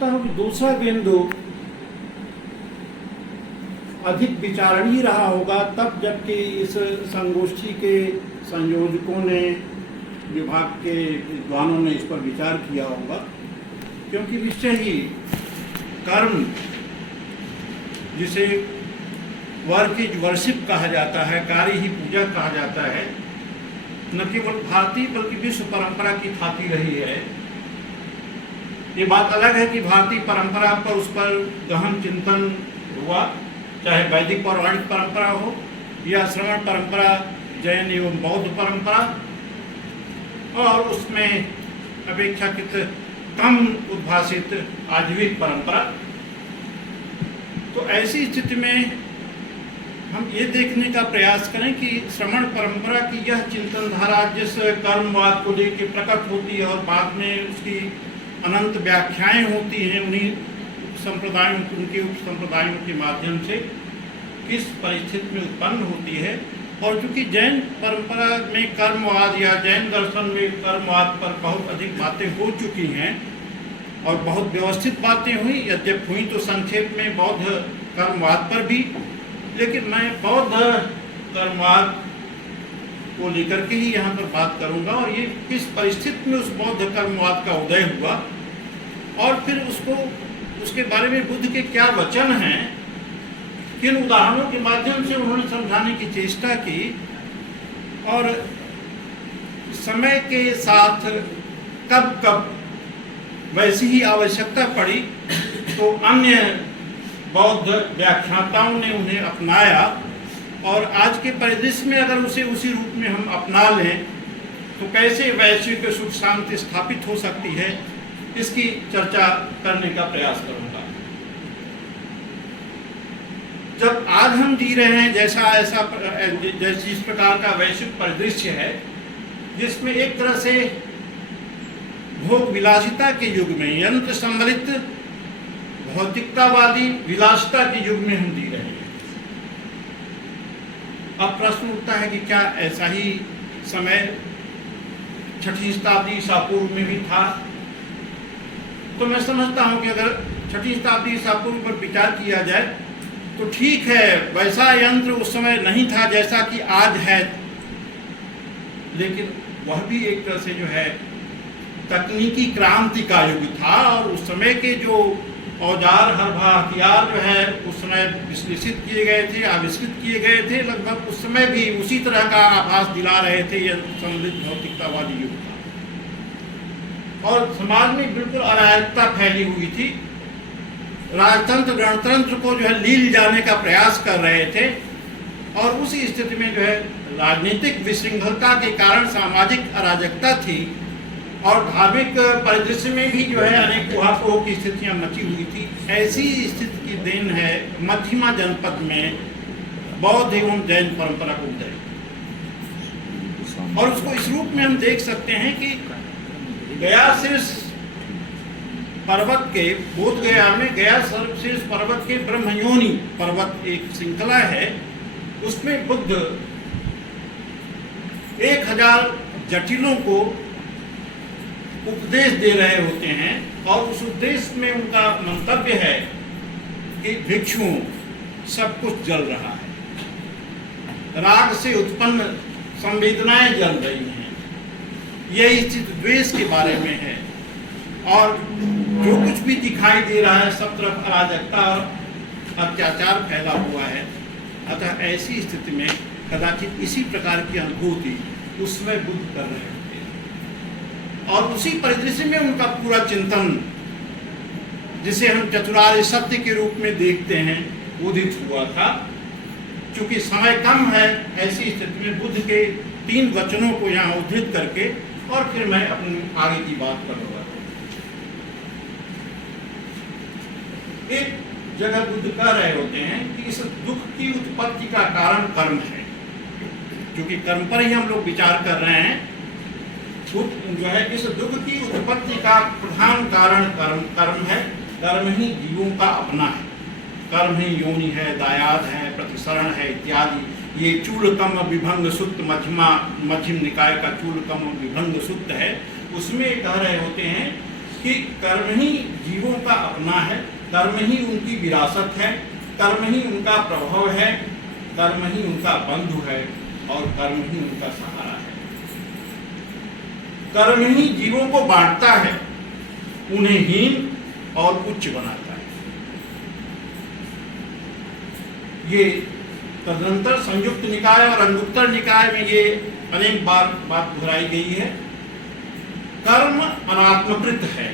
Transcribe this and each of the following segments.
दूसरा बिंदु अधिक विचारणीय रहा होगा तब, जबकि इस संगोष्ठी के संयोजकों ने, विभाग के विद्वानों ने इस पर विचार किया होगा, क्योंकि निश्चय ही कर्म, जिसे वर्क इज वर्शिप कहा जाता है, कार्य ही पूजा कहा जाता है, न केवल भारतीय बल्कि विश्व परंपरा की थाती रही है। ये बात अलग है कि भारतीय परंपरा पर उस पर गहन चिंतन हुआ, चाहे वैदिक पौराणिक परंपरा हो या श्रवण परंपरा, जैन एवं बौद्ध परंपरा, और उसमें अपेक्षाकृत कम उद्भाषित आजीविक परंपरा। तो ऐसी स्थिति में हम ये देखने का प्रयास करें कि श्रवण परंपरा की यह चिंतन धारा जिस कर्मवाद को लेकर प्रकट होती है और बाद में उसकी अनंत व्याख्याएं होती हैं उन्हीं संप्रदायों, उनके उप संप्रदायों के माध्यम से, किस परिस्थिति में उत्पन्न होती है। और चूंकि जैन परंपरा में कर्मवाद या जैन दर्शन में कर्मवाद पर बहुत अधिक बातें हो चुकी हैं और बहुत व्यवस्थित बातें हुई, यद्यप हुई तो संक्षेप में बौद्ध कर्मवाद पर भी, लेकिन मैं बौद्ध कर्मवाद को लेकर के ही यहाँ पर बात करूँगा और ये किस परिस्थिति में उस बौद्ध कर्मवाद का उदय हुआ और फिर उसके बारे में बुद्ध के क्या वचन हैं, किन उदाहरणों के माध्यम से उन्होंने समझाने की चेष्टा की, और समय के साथ कब कब वैसी ही आवश्यकता पड़ी तो अन्य बौद्ध व्याख्याताओं ने उन्हें अपनाया, और आज के परिदृश्य में अगर उसे उसी रूप में हम अपना लें तो कैसे वैश्विक सुख शांति स्थापित हो सकती है, इसकी चर्चा करने का प्रयास करूंगा। जब आज हम जी रहे हैं जैसे इस प्रकार का वैश्विक परिदृश्य है, जिसमें एक तरह से भोग विलासिता के युग में, यंत्र सम्मिलित भौतिकतावादी विलासिता के युग में हम जी रहे हैं। अब प्रश्न उठता है कि क्या ऐसा ही समय 6वीं शताब्दी ईसा पूर्व में भी था? तो मैं समझता हूं कि अगर 6वीं शताब्दी ईसा पूर्व पर विचार किया जाए तो ठीक है, वैसा यंत्र उस समय नहीं था जैसा कि आज है, लेकिन वह भी एक तरह से जो है तकनीकी क्रांति का युग था, और उस समय के जो औजार हथियार जो है उस समय विश्लेषित किए गए थे, आविष्कृत किए गए थे, लगभग उस समय भी उसी तरह का आभास दिला रहे थे। यह सम्मिलित भौतिकतावादी युग था और समाज में बिल्कुल अराजकता फैली हुई थी। राजतंत्र गणतंत्र को जो है लील जाने का प्रयास कर रहे थे, और उसी स्थिति में जो है राजनीतिक विशृंखलता के कारण सामाजिक अराजकता थी, और धार्मिक परिदृश्य में भी जो है अनेक उहापोह की स्थितियां मची हुई थी। ऐसी स्थिति की देन है मध्यमा जनपद में बौद्ध एवं जैन परंपरा को उदय, और उसको इस रूप में हम देख सकते हैं कि गया शीर्ष पर्वत के, बोध गया में गया शीर्ष पर्वत के ब्रह्मयोनि पर्वत एक श्रृंखला है, उसमें बुद्ध 1000 जटिलों को उपदेश दे रहे होते हैं, और उस उपदेश में उनका मंतव्य है कि भिक्षुओं, सब कुछ जल रहा है, राग से उत्पन्न संवेदनाएं जल रही हैं, यही स्थिति द्वेष के बारे में है, और जो कुछ भी दिखाई दे रहा है सब तरफ अराजकता और अत्याचार फैला हुआ है। अतः ऐसी स्थिति में कदाचित इसी प्रकार की अनुभूति उस समय बुद्ध कर रहे हैं, और उसी परिदृश्य में उनका पूरा चिंतन, जिसे हम चतुरार्य सत्य के रूप में देखते हैं, उदित हुआ था। चूंकि समय कम है, ऐसी स्थिति में बुद्ध के 3 वचनों को यहाँ उद्धृत करके और फिर मैं अपनी आगे की बात करूँगा। एक जगह बुद्ध कह रहे होते हैं कि इस दुख की उत्पत्ति का कारण कर्म है। क्योंकि कर्म पर ही हम लोग विचार कर रहे हैं, जो है इस दुख की उत्पत्ति का प्रधान कारण कर्म है। कर्म ही जीवों का अपना है, कर्म ही योनि है, दायाद है, प्रतिसरण है इत्यादि। ये चूलकम विभंग सुत्त मध्यम निकाय का चूलकम विभंग सुत्त है, उसमें कह रहे होते हैं कि कर्म ही जीवों का अपना है, कर्म ही उनकी विरासत है, कर्म ही उनका प्रभाव है, कर्म ही उनका बंधु है और कर्म ही उनका सहारा है। कर्म ही जीवों को बांटता है, उन्हें हीन और उच्च बनाता है। ये तदनंतर संयुक्त निकाय और अंगुत्तर निकाय में ये अनेक बार बात दोहराई गई है। कर्म अनात्मकृत है,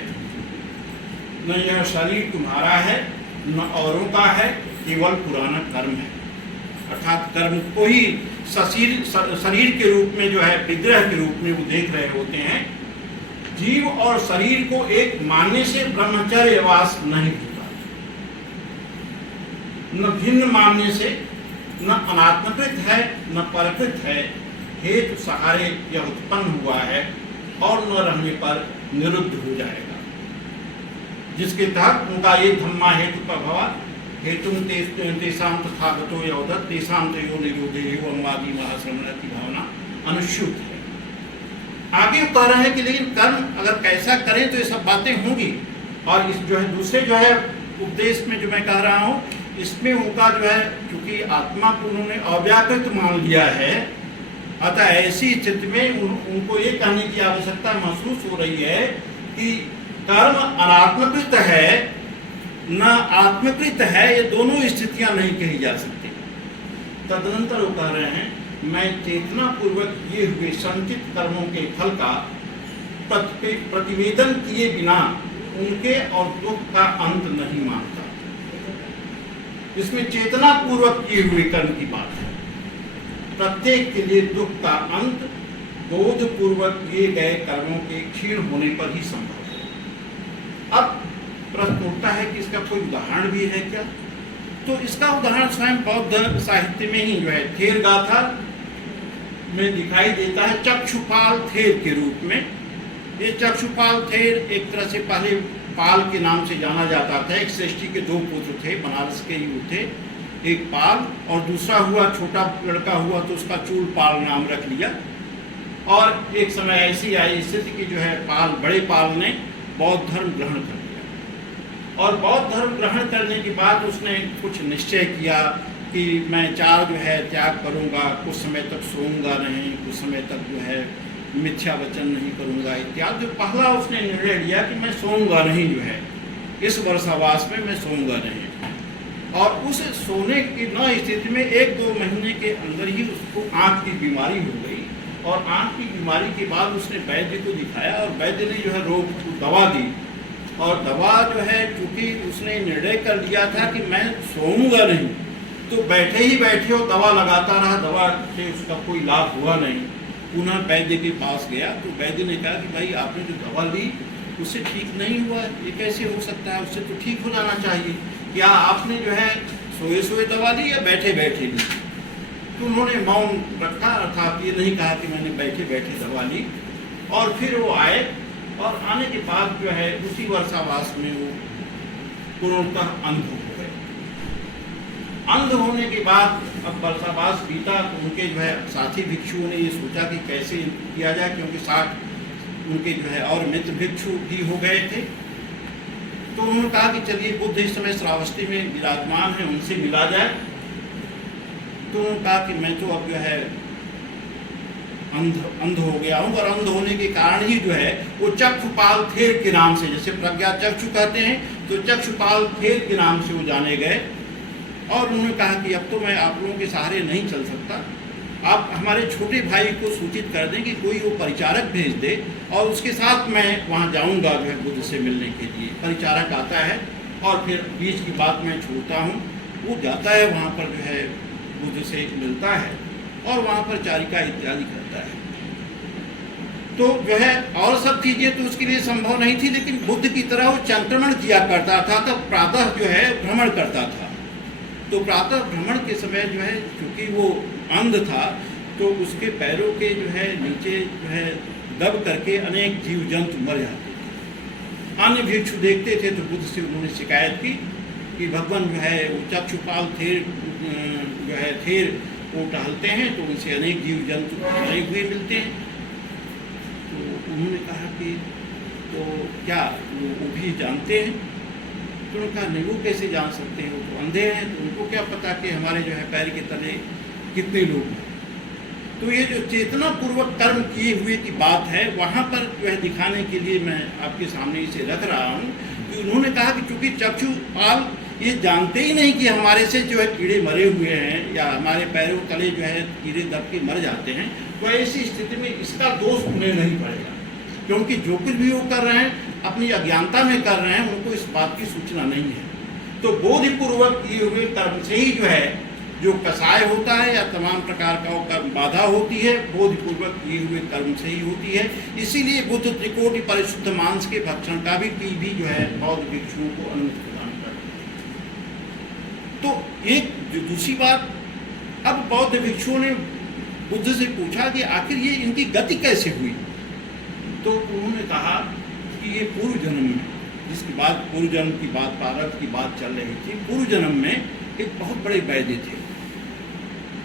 न यह शरीर तुम्हारा है न औरों का है, केवल पुराना कर्म है। अर्थात कर्म को ही शरीर के रूप में जो है विग्रह के रूप में वो देख रहे होते हैं। जीव और शरीर को एक मानने से ब्रह्मचर्यवास नहीं होता, न भिन्न मानने से, न अनात्मकृत है न परकृत है। हेतु सहारे यह उत्पन्न हुआ है और न रहने पर निरुद्ध हो जाएगा, जिसके तहत उनका ये धम्मा हेतु प्रभवा हेतुम तेषां तथागतो यौदत् तेषां तयो निरोधेयो अनुवादी महाश्रमण की भावना अनुस्यूत है। आगे वो कह रहे हैं कि लेकिन कर्म अगर कैसा करें तो ये सब बातें होंगी। और इस जो है दूसरे जो है उपदेश में जो मैं कह रहा हूँ, इसमें उनका जो है क्योंकि आत्मा को उन्होंने अव्याकृत मान लिया है, अतः ऐसी स्थिति में उनको ये कहने की आवश्यकता महसूस हो रही है कि कर्म अनात्मकृत है न आत्मकृत है, ये दोनों स्थितियां नहीं कही जा सकती। तदनंतर वो कह रहे हैं मैं चेतना पूर्वक ये हुए संचित कर्मों के फल का प्रतिवेदन किए बिना उनके और दुख का अंत नहीं मानता। इसमें चेतना पूर्वक किए हुए कर्म की बात है। प्रत्येक के लिए दुख का अंत बोध पूर्वक किए गए कर्मों के क्षीण होने पर ही संभव है। अब प्रश्न उठता है कि इसका कोई उदाहरण भी है क्या? तो इसका उदाहरण स्वयं बौद्ध साहित्य में ही जो है थेर गाथा में दिखाई देता है, चक्षुपाल थेर के रूप में। ये चक्षुपाल थेर एक तरह से पहले पाल के नाम से जाना जाता था। एक श्रेष्ठी के दो पुत्र थे, बनारस के ही थे, एक पाल और दूसरा हुआ छोटा लड़का हुआ तो उसका चूल पाल नाम रख लिया। और एक समय ऐसी आई स्थिति कि जो है बड़े पाल ने बौद्ध धर्म ग्रहण कर लिया। और बौद्ध धर्म ग्रहण करने के बाद उसने कुछ निश्चय किया कि मैं चार जो है त्याग करूंगा, कुछ समय तक सोऊंगा नहीं, कुछ समय तक जो है मिथ्या वचन नहीं करूंगा इत्यादि। पहला उसने निर्णय लिया कि मैं सोऊंगा नहीं, जो है इस वर्षावास में मैं सोऊंगा नहीं। और उस सोने की न स्थिति में 1-2 महीने के अंदर ही उसको आँख की बीमारी हो गई। और आँख की बीमारी के बाद उसने वैद्य को दिखाया और वैद्य ने जो है रोग को दवा दी। और दवा जो है चूँकि उसने निर्णय कर लिया था कि मैं सोऊंगा नहीं, तो बैठे ही बैठे वो दवा लगाता रहा, दवा से उसका कोई लाभ हुआ नहीं। पुनः वैद्य के पास गया तो वैद्य ने कहा कि भाई आपने जो दवा ली उससे ठीक नहीं हुआ, ये कैसे हो सकता है, उससे तो ठीक हो जाना चाहिए। क्या आपने जो है सोए सोए दवा ली या बैठे बैठे ली? तो उन्होंने मौन रखा, अर्थात ये नहीं कहा कि मैंने बैठे बैठे दवा ली। और फिर वो आए और आने के बाद जो है उसी वर्षावास में वो पूर्णतः अंध हो गए। अंध होने के बाद अब वर्षावास बीता तो उनके जो है साथी भिक्षुओं ने ये सोचा कि कैसे किया जाए, क्योंकि 60 उनके जो है और मित्र भिक्षु भी हो गए थे। तो उन्होंने कहा कि चलिए बुद्ध इस समय श्रावस्ती में विराजमान है, उनसे मिला जाए। तो उन्होंने कहा कि मैं तो अब जो है अंध हो गया हूँ, और अंध होने के कारण ही जो है वो चक्षुपाल थेर के नाम से, जैसे प्रज्ञा चक्षु कहते हैं, तो चक्षुपाल थेर के नाम से वो जाने गए। और उन्होंने कहा कि अब तो मैं आप लोगों के सहारे नहीं चल सकता, आप हमारे छोटे भाई को सूचित कर दें कि कोई वो परिचारक भेज दे और उसके साथ मैं वहाँ जाऊँगा जो है बुद्ध से मिलने के लिए। परिचारक आता है और फिर बीच की बात मैं छोड़ता हूँ, वो जाता है वहाँ पर जो है बुद्ध से मिलता है और वहाँ पर चारिका इत्यादि करता है। तो जो है और सब चीज़ें तो उसके लिए संभव नहीं थी, लेकिन बुद्ध की तरह वो संक्रमण किया करता था। तो प्रातः जो है भ्रमण करता था। तो प्रातः भ्रमण के समय जो है क्योंकि वो अंध था तो उसके पैरों के जो है नीचे जो है दब करके अनेक जीव जंतु मर जाते थे। अन्य भिक्षु देखते थे तो बुद्ध से उन्होंने शिकायत की कि भगवान जो है वो चक्षुपाल थेर जो है थेर वो टहलते हैं तो उनसे अनेक जीव जंतु मरे हुए मिलते हैं। तो उन्होंने कहा कि तो क्या वो भी जानते हैं? तो उन्होंने कहा नहीं, वो कैसे जान सकते हैं, वो तो अंधे हैं, तो उनको क्या पता कि हमारे जो है पैर के तले कितने लोग हैं। तो ये जो चेतनापूर्वक कर्म किए हुए की बात है, वहाँ पर जो है दिखाने के लिए मैं आपके सामने इसे रख रहा हूँ कि उन्होंने कहा कि चूँकि चक्षुपाल ये जानते ही नहीं कि हमारे से जो है कीड़े मरे हुए हैं या हमारे पैरों तले जो है कीड़े दब के मर जाते हैं, तो ऐसी स्थिति में इसका दोष उन्हें नहीं पड़ेगा, क्योंकि जो कुछ भी वो कर रहे हैं अपनी अज्ञानता में कर रहे हैं, उनको इस बात की सूचना नहीं है। तो बोधिपूर्वक किए हुए कर्म से ही जो है जो कसाय होता है या तमाम प्रकार का वो कर्म बाधा होती है, बोधिपूर्वक किए हुए कर्म से ही होती है। इसीलिए बुद्ध त्रिकोटि परिशुद्ध मांस के भक्षण का भी जो है बौद्ध भिक्षुओं को अनुमति प्रदान करते हैं। तो एक जो दूसरी बात, अब बौद्ध भिक्षुओं ने बुद्ध से पूछा कि आखिर ये इनकी गति कैसे हुई। तो उन्होंने कहा कि ये पूर्व जन्म में, जिसकी बात पूर्व जन्म की बात, प्रारब्ध की बात चल रही थी, पूर्व जन्म में एक बहुत बड़े वैद्य थे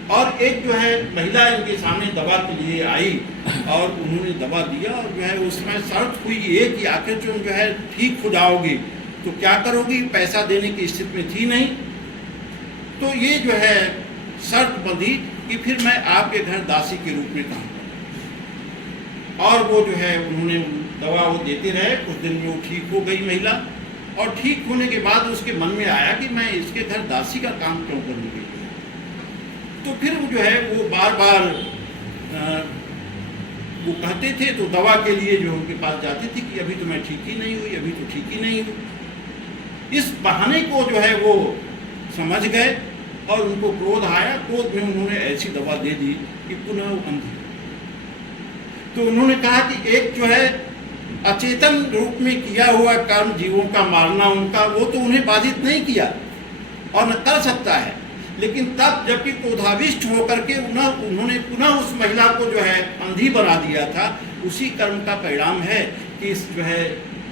और एक जो है महिला इनके सामने दवा के लिए आई और उन्होंने दवा दिया और जो है उसमें शर्त हुई ये कि आखिर तुम जो है ठीक हो जाओगी तो क्या करोगी, पैसा देने की स्थिति में थी नहीं। तो ये जो है शर्त बंधी कि फिर मैं आपके घर दासी के रूप में काम करूँ। और वो जो है उन्होंने दवा वो देते रहे, कुछ दिन में वो ठीक हो गई महिला, और ठीक होने के बाद उसके मन में आया कि मैं इसके घर दासी का काम क्यों करूँगी। तो फिर वो जो है वो बार बार वो कहते थे, तो दवा के लिए जो उनके पास जाती थी कि अभी तो मैं ठीक ही नहीं हुई, अभी तो ठीक ही नहीं हुई। इस बहाने को जो है वो समझ गए और उनको क्रोध आया, क्रोध में उन्होंने ऐसी दवा दे दी कि पुनः अंधी। तो उन्होंने कहा कि एक जो है अचेतन रूप में किया हुआ कर्म, जीवों का मारना उनका, वो तो उन्हें बाधित नहीं किया और न कर सकता है, लेकिन तब जबकि क्रोधाविष्ट होकर के उन्होंने पुनः उस महिला को जो है अंधी बना दिया था, उसी कर्म का परिणाम है कि इस जो है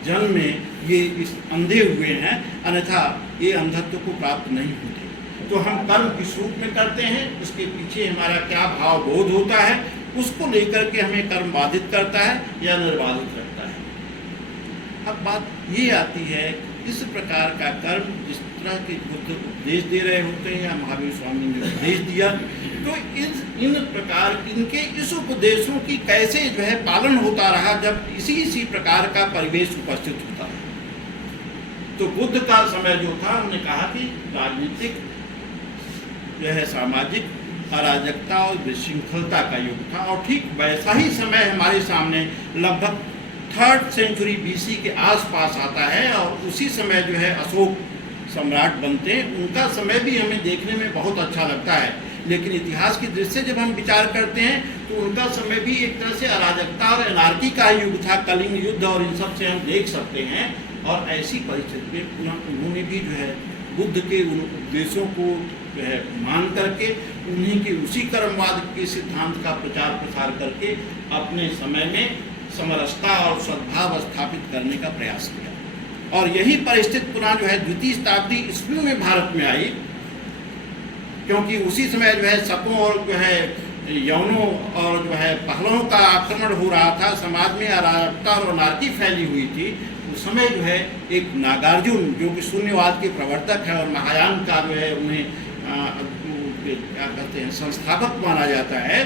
जन्म में ये इस अंधे हुए हैं, अन्यथा ये अंधत्व को प्राप्त नहीं होते। तो हम कर्म किस रूप में करते हैं, उसके पीछे हमारा क्या भाव बोध होता है, उसको लेकर के हमें कर्म बाधित करता है या निर्बाधित करता है। अब बात ये आती है, इस प्रकार का कर्म जिस तरह के बुद्ध उपदेश दे रहे होते हैं या महावीर स्वामी ने उपदेश दिया, तो इन प्रकार इनके इस उपदेशों की कैसे जो है पालन होता रहा जब इसी प्रकार का परिवेश उपस्थित होता है। तो बुद्ध का समय जो था, उन्होंने कहा कि राजनीतिक जो है सामाजिक अराजकता और विशृंखलता का युग था, और ठीक वैसा ही समय हमारे सामने लगभग 3rd सेंचुरी BC के आसपास आता है, और उसी समय जो है अशोक सम्राट बनते हैं। उनका समय भी हमें देखने में बहुत अच्छा लगता है, लेकिन इतिहास की दृष्टि से जब हम विचार करते हैं तो उनका समय भी एक तरह से अराजकता और एनार्की का युग था, कलिंग युद्ध और इन सब से हम देख सकते हैं। और ऐसी परिस्थिति में पुनः उन्होंने भी जो है बुद्ध के उन उपदेशों को जो है मान करके उन्हीं के उसी कर्मवाद के सिद्धांत का प्रचार प्रसार करके अपने समय में समरसता और सद्भाव स्थापित करने का प्रयास किया। और यही परिस्थिति पुनः जो है 2वीं शताब्दी ईस्वी में भारत में आई, क्योंकि उसी समय जो है शकों और जो है यौनों और जो है पहलों का आक्रमण हो रहा था, समाज में अराजकता और अनार्की फैली हुई थी। उस समय जो है एक नागार्जुन, जो कि शून्यवाद के प्रवर्तक है और महायान का जो है उन्हें क्या कहते हैं संस्थापक माना जाता है,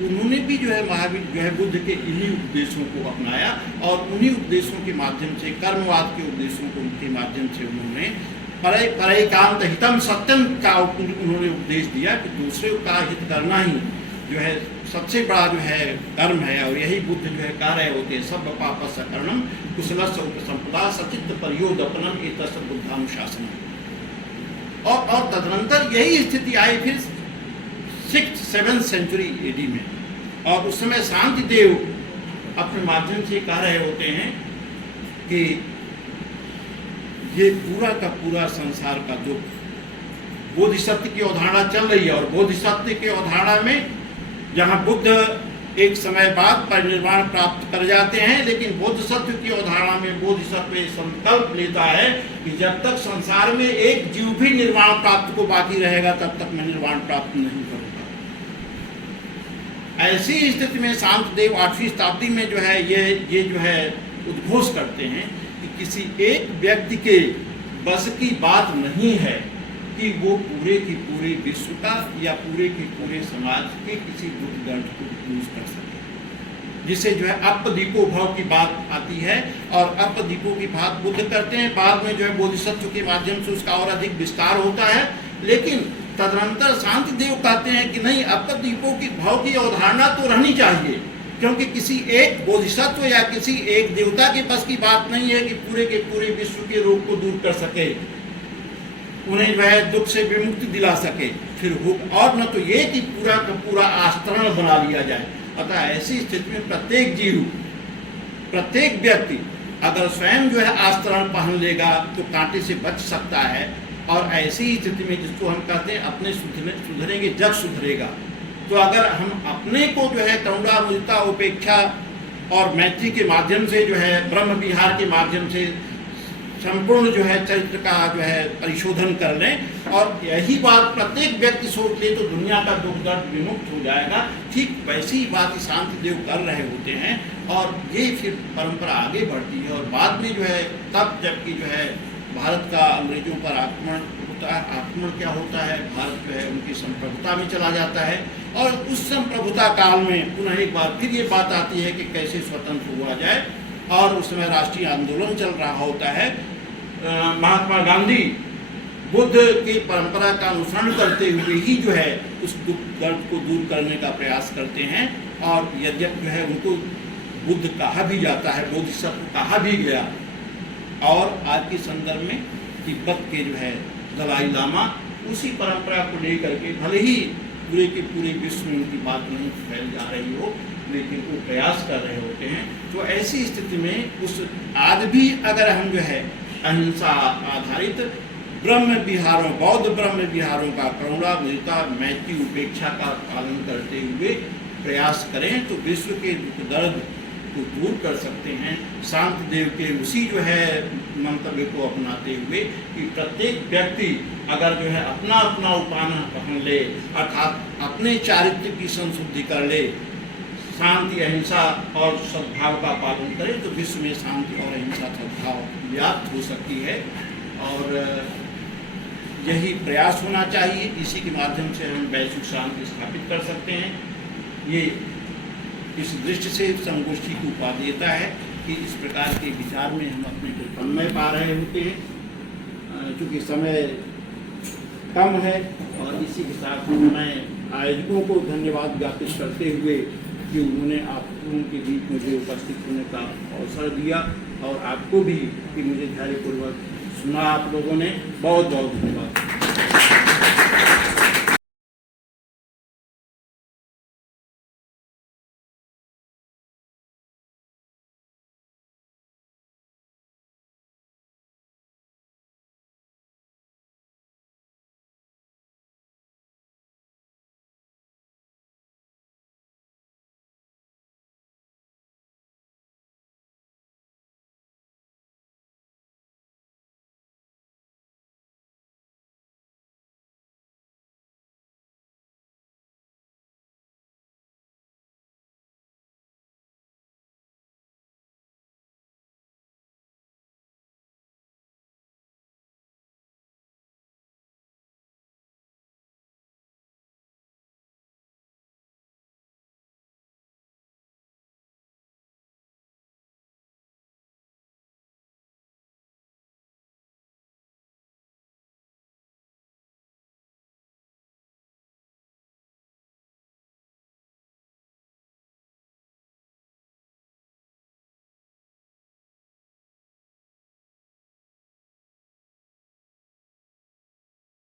उन्होंने भी जो है महावीर जो है बुद्ध के इन्हीं उपदेशों को अपनाया और उन्हीं उपदेशों के माध्यम से, कर्मवाद के उपदेशों को उनके माध्यम से उन्होंने परैकांत हितम सत्यम का उन्होंने उपदेश दिया कि दूसरे का हित करना ही जो है सबसे बड़ा जो है कर्म है। और यही बुद्ध जो है कह रहे होते हैं, सब पापस कर्णम कुशलस्य उपसंपदा सचित्त परियोदपनम एतस्य बुद्धानुशासनम। और तदनंतर यही स्थिति आई फिर 6th 7th सेंचुरी AD में, और उस समय शांति देव अपने माध्यम से कह रहे होते हैं कि ये पूरा का पूरा संसार का जो बोधिसत्व की अवधारणा चल रही है, और बोधिसत्व की अवधारणा में जहाँ बुद्ध एक समय बाद परिनिर्वाण प्राप्त कर जाते हैं, लेकिन बोधिसत्व की अवधारणा में बोधिसत्व संकल्प लेता है कि जब तक संसार में एक जीव भी निर्वाण प्राप्त को बाकी रहेगा तब तक मैं निर्वाण प्राप्त नहीं करूँगा। ऐसी स्थिति में शांतदेव 8वीं शताब्दी में जो है ये जो है उद्घोष करते हैं कि किसी एक व्यक्ति के बस की बात नहीं है कि वो पूरे की पूरे विश्व का या पूरे के पूरे समाज के किसी दुख दर्द को दूर कर सके, जिसे जो है अपदीपो भाव की बात आती है और अपदीपो की बात बुद्ध करते हैं। बाद में जो है बोधिसत्व के माध्यम से उसका और अधिक विस्तार होता है, लेकिन तदनंतर शांति देव कहते हैं कि नहीं, अपदीपो की भाव की अवधारणा तो रहनी चाहिए, क्योंकि किसी एक बोधिसत्व या किसी एक देवता के बस की बात नहीं है कि पूरे के पूरे विश्व के रोग को दूर कर सके, उन्हें जो है दुख से विमुक्ति दिला सके, फिर हो और न तो ये कि पूरा का पूरा आस्तरण बना लिया जाए। अतः ऐसी स्थिति में प्रत्येक जीव, प्रत्येक व्यक्ति अगर स्वयं जो है आस्तरण पहन लेगा तो कांटे से बच सकता है। और ऐसी स्थिति में जिसको हम कहते हैं अपने सुधरेंगे जग सुधरेगा, तो अगर हम अपने को जो है करुणा, मुदिता, उपेक्षा और मैत्री के माध्यम से जो है ब्रह्म विहार के माध्यम से संपूर्ण जो है चरित्र का जो है परिशोधन कर लें और यही बात प्रत्येक व्यक्ति सोच ले तो दुनिया का दुख दर्द विमुक्त हो जाएगा। ठीक वैसी ही बात शांति देव कर रहे होते हैं और ये फिर परंपरा आगे बढ़ती है। और बाद में जो है तब जबकि जो है भारत का अंग्रेजों पर आक्रमण होता है, आक्रमण क्या होता है, भारत जो है उनकी संप्रभुता में चला जाता है और उस संप्रभुता काल में पुनः एक बार फिर ये बात आती है कि कैसे स्वतंत्र हुआ जाए। और उस समय राष्ट्रीय आंदोलन चल रहा होता है। महात्मा गांधी बुद्ध की परंपरा का अनुसरण करते हुए ही जो है उस दुख दर्द को दूर करने का प्रयास करते हैं। और यद्यप जो है उनको बुद्ध कहा भी जाता है, बोधिसत्व कहा भी गया। और आज के संदर्भ में तिब्बत के जो है दलाई लामा उसी परंपरा को लेकर के भले ही पूरे के पूरे विश्व में उनकी बात नहीं फैल जा रही हो, लेकिन वो प्रयास कर रहे होते हैं। तो ऐसी स्थिति में उस आज भी अगर हम जो है अहिंसा आधारित ब्रह्म विहारों, बौद्ध ब्रह्म विहारों का करुणा, मुदिता, मैत्री, उपेक्षा का पालन करते हुए प्रयास करें तो विश्व के दुख दर्द को दूर कर सकते हैं। शांति देव के उसी जो है मंतव्य को अपनाते हुए कि प्रत्येक व्यक्ति अगर जो है अपना अपना उपान पहन ले, अर्थात अपने चारित्र्य की संशुद्धि कर ले, शांति, अहिंसा और सद्भाव का पालन करें तो विश्व में शांति और अहिंसा सद्भाव व्याप्त हो सकती है। और यही प्रयास होना चाहिए, इसी के माध्यम से हम वैश्विक शांति स्थापित कर सकते हैं। ये इस दृष्टि से संगोष्ठी की उपादेयता है कि इस प्रकार के विचार में हम अपने को तन्मय पा रहे होते हैं। चूँकि समय कम है और इसी के साथ मैं आयोजकों को धन्यवाद ज्ञापित करते हुए कि उन्होंने आप लोगों के बीच मुझे उपस्थित होने का अवसर दिया और आपको भी कि मुझे धैर्यपूर्वक सुना आप लोगों ने। बहुत बहुत धन्यवाद।